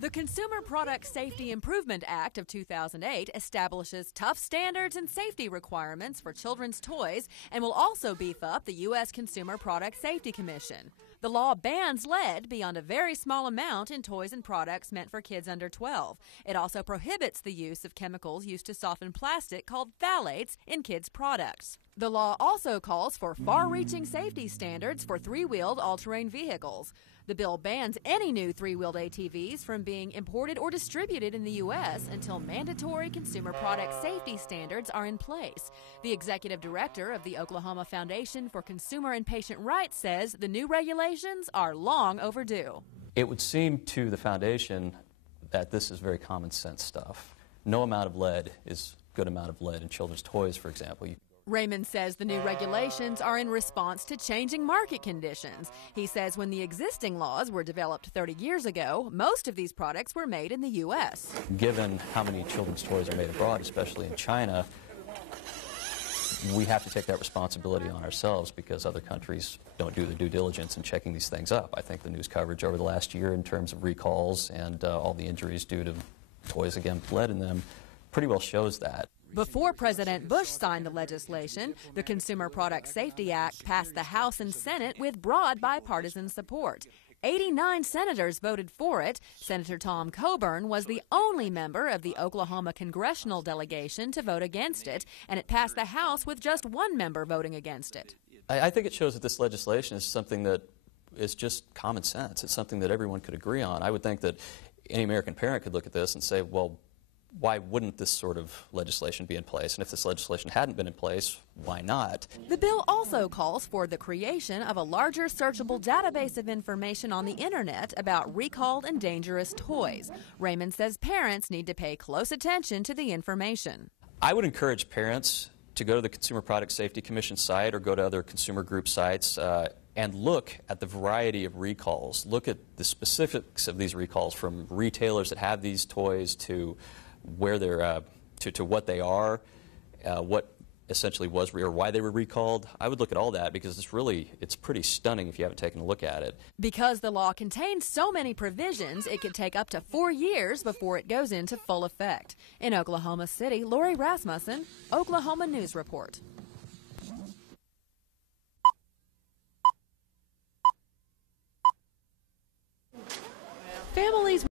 The Consumer Product Safety Improvement Act of 2008 establishes tough standards and safety requirements for children's toys and will also beef up the U.S. Consumer Product Safety Commission. The law bans lead beyond a very small amount in toys and products meant for kids under 12. It also prohibits the use of chemicals used to soften plastic called phthalates in kids' products. The law also calls for far-reaching safety standards for three-wheeled all-terrain vehicles. The bill bans any new three-wheeled ATVs from being imported or distributed in the U.S. until mandatory consumer product safety standards are in place. The executive director of the Oklahoma Foundation for Consumer and Patient Rights says the new regulations are long overdue. It would seem to the foundation that this is very common sense stuff. No amount of lead is a good amount of lead in children's toys, for example. Raymond says the new regulations are in response to changing market conditions. He says when the existing laws were developed 30 years ago, most of these products were made in the U.S. Given how many children's toys are made abroad, especially in China, we have to take that responsibility on ourselves because other countries don't do their due diligence in checking these things up. I think the news coverage over the last year in terms of recalls and all the injuries due to toys, again, with lead in them, pretty well shows that. Before President Bush signed the legislation, the Consumer Product Safety Act passed the House and Senate with broad bipartisan support. 89 senators voted for it. Senator Tom Coburn was the only member of the Oklahoma congressional delegation to vote against it, and it passed the House with just one member voting against it. I think it shows that this legislation is something that is just common sense. It's something that everyone could agree on. I would think that any American parent could look at this and say, well, why wouldn't this sort of legislation be in place? And if this legislation hadn't been in place, why not? The bill also calls for the creation of a larger searchable database of information on the Internet about recalled and dangerous toys. Raymond says parents need to pay close attention to the information. I would encourage parents to go to the Consumer Product Safety Commission site or go to other consumer group sites and look at the variety of recalls. Look at the specifics of these recalls, from retailers that have these toys to where they're to what they are, what essentially was or why they were recalled. I would look at all that because it's pretty stunning if you haven't taken a look at it. Because the law contains so many provisions, it could take up to 4 years before it goes into full effect. In Oklahoma City, Lori Rasmussen, Oklahoma News Report. Families